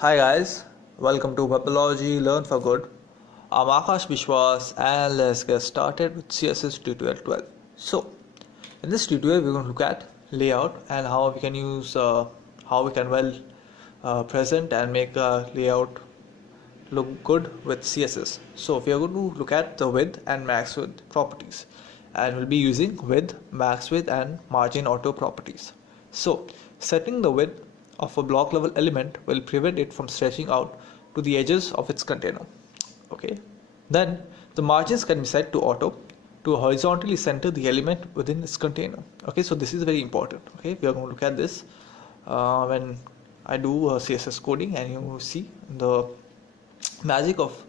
Hi guys, welcome to Webology Learn for Good. I'm Aakash Biswas and let's get started with CSS tutorial 12. So, in this tutorial we're going to look at layout and how we can use how we can present and make a layout look good with CSS. So we are going to look at the width and max width properties, and we'll be using width, max width and margin auto properties. So setting the width of a block level element will prevent it from stretching out to the edges of its container. Okay. Then the margins can be set to auto to horizontally center the element within this container. Okay, so this is very important. Okay, we are going to look at this when I do CSS coding, and you see the magic of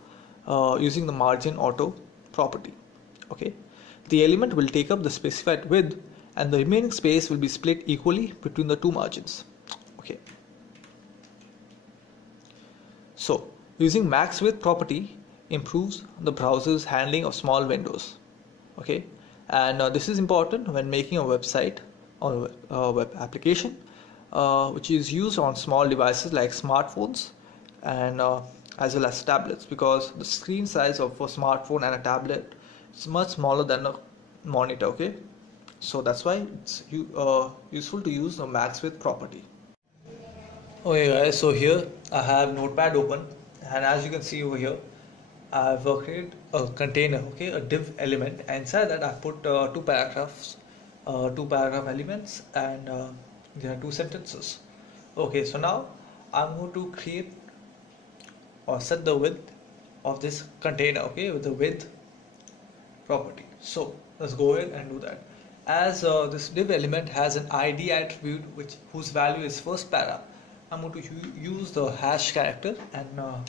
using the margin auto property. Okay, the element will take up the specified width and the remaining space will be split equally between the two margins. Okay, so using max width property improves the browser's handling of small windows. Okay, and this is important when making a website or a web application which is used on small devices like smartphones and as well as tablets, because the screen size of a smartphone and a tablet is much smaller than a monitor. Okay, so that's why it's useful to use the max width property. Okay guys, so here I have Notepad open, and as you can see over here I've created a container, okay, a div element, and inside that I've put two paragraph elements, and there are two sentences. Okay, so now I'm going to create or set the width of this container, okay, with the width property. So let's go ahead and do that. As this div element has an ID attribute whose value is first para, I'm going to use the hash character and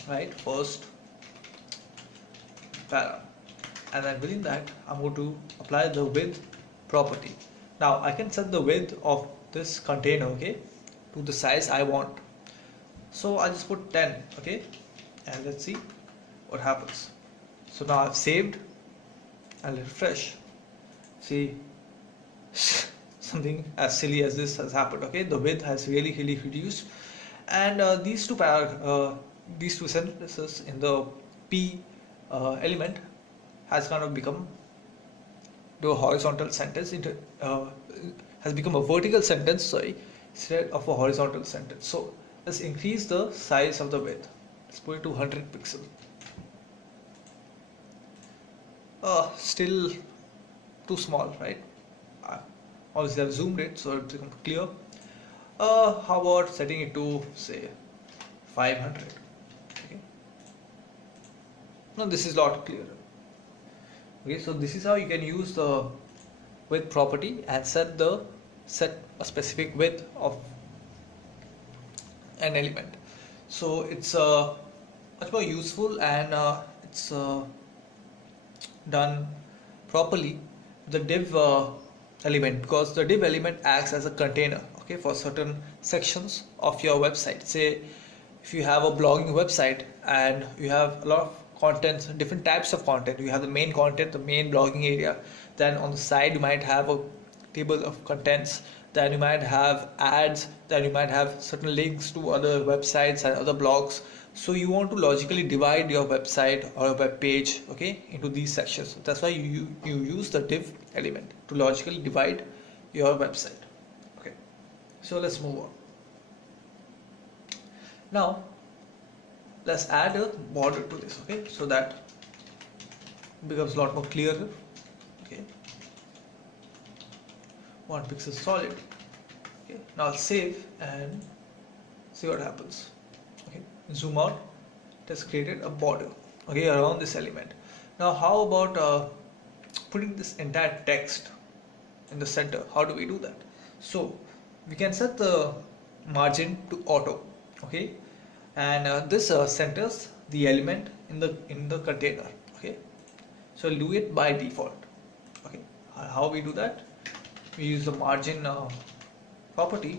write first para, and then within that I'm going to apply the width property. Now I can set the width of this container, okay, to the size I want. So I just put 10, okay, and let's see what happens. So now I've saved and refresh. See, something as silly as this has happened. Okay, the width has really reduced, and these two sentences in the P element has kind of become to a horizontal sentence. Has become a vertical sentence, sorry, instead of a horizontal sentence. So let's increase the size of the width. Let's put it to 100 pixels. Still too small, right? Obviously I've zoomed it so it's become clear. How about setting it to say 500? Okay. No, this is a lot clearer. Okay, so this is how you can use the width property and set a specific width of an element. So it's much more useful, and it's done properly the div element, because the div element acts as a container, okay, for certain sections of your website. Say if you have a blogging website and you have a lot of contents, different types of content. You have the main content, the main blogging area, then on the side you might have a table of contents, then you might have ads, then you might have certain links to other websites and other blogs. So you want to logically divide your website or a web page, okay, into these sections. That's why you use the div element to logically divide your website. Okay, so let's move on. Now let's add a border to this, okay, so that it becomes a lot more clearer. Okay, 1 pixel solid. Okay, now I'll save and see what happens. Okay, zoom out. It has created a border, okay, around this element. Now how about putting this entire text in the center? How do we do that? So we can set the margin to auto, okay, and this centers the element in the container. Okay, so we'll do it by default. Okay, how we do that? We use the margin property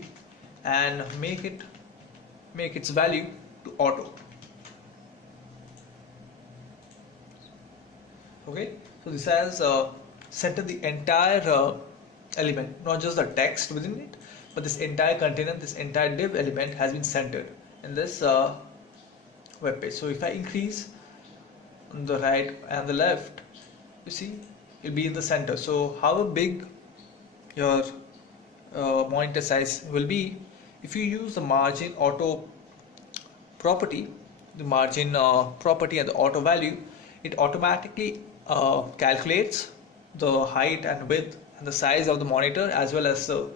and make its value to auto. Okay, so this has centered the entire element, not just the text within it, but this entire container, this entire div element has been centered in this web page. So if I increase on the right and the left, you see it'll be in the center. So however big your monitor size will be, if you use the margin auto property, the margin property and the auto value, it automatically calculates the height and width and the size of the monitor, as well as the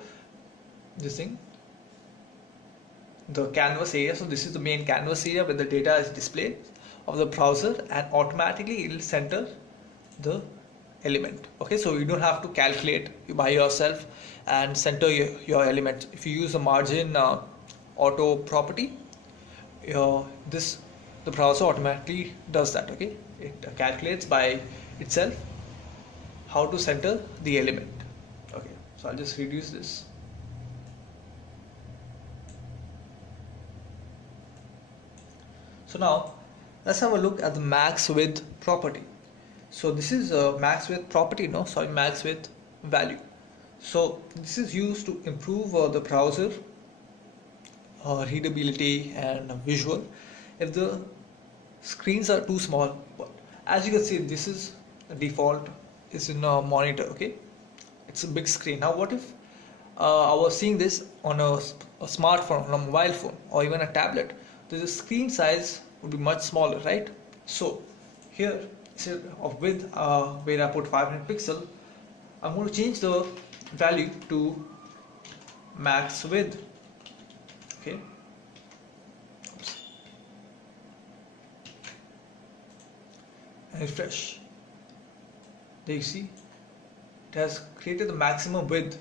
canvas area. So this is the main canvas area where the data is displayed of the browser, and automatically it will center the element. Okay, so you don't have to calculate by yourself and center your element. If you use the margin auto property, the browser automatically does that. Okay, it calculates by itself how to center the element. Okay, so I'll just reduce this. So now let's have a look at the max width property. So this is a max width property, max width value. So this is used to improve the browser readability and visual if the screens are too small. But as you can see, this is the default is in a monitor. Okay, it's a big screen. Now what if I was seeing this on a smartphone, on a mobile phone, or even a tablet? The screen size would be much smaller, right? So here, instead of width where I put 500 pixel, I'm going to change the value to max width. Okay. Oops. And refresh. There you see, it has created the maximum width.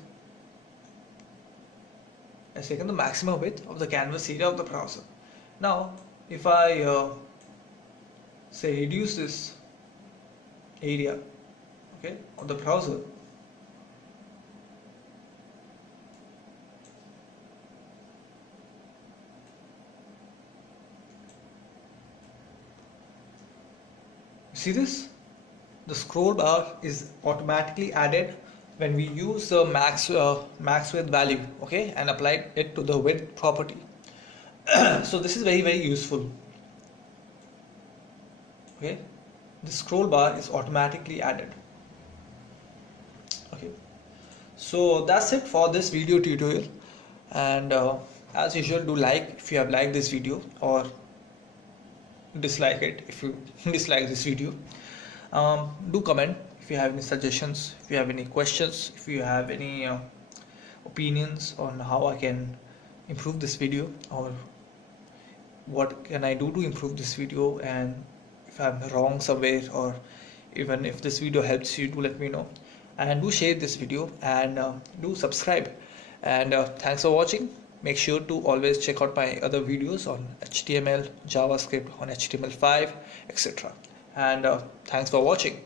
It has taken the maximum width of the canvas area of the browser. Now if I say reduce this area, okay, of the browser, see this, the scroll bar is automatically added when we use the max width value, okay, and apply it to the width property. So this is very useful. Okay, the scroll bar is automatically added. Okay, so that's it for this video tutorial, and as usual, do like if you have liked this video, or dislike it if you dislike this video. Do comment if you have any suggestions, if you have any questions, if you have any opinions on how I can improve this video, or what can I do to improve this video, and if I'm wrong somewhere, or even if this video helps you, do let me know. And do share this video, and do subscribe. And thanks for watching. Make sure to always check out my other videos on HTML, JavaScript, on HTML5, etc. And thanks for watching.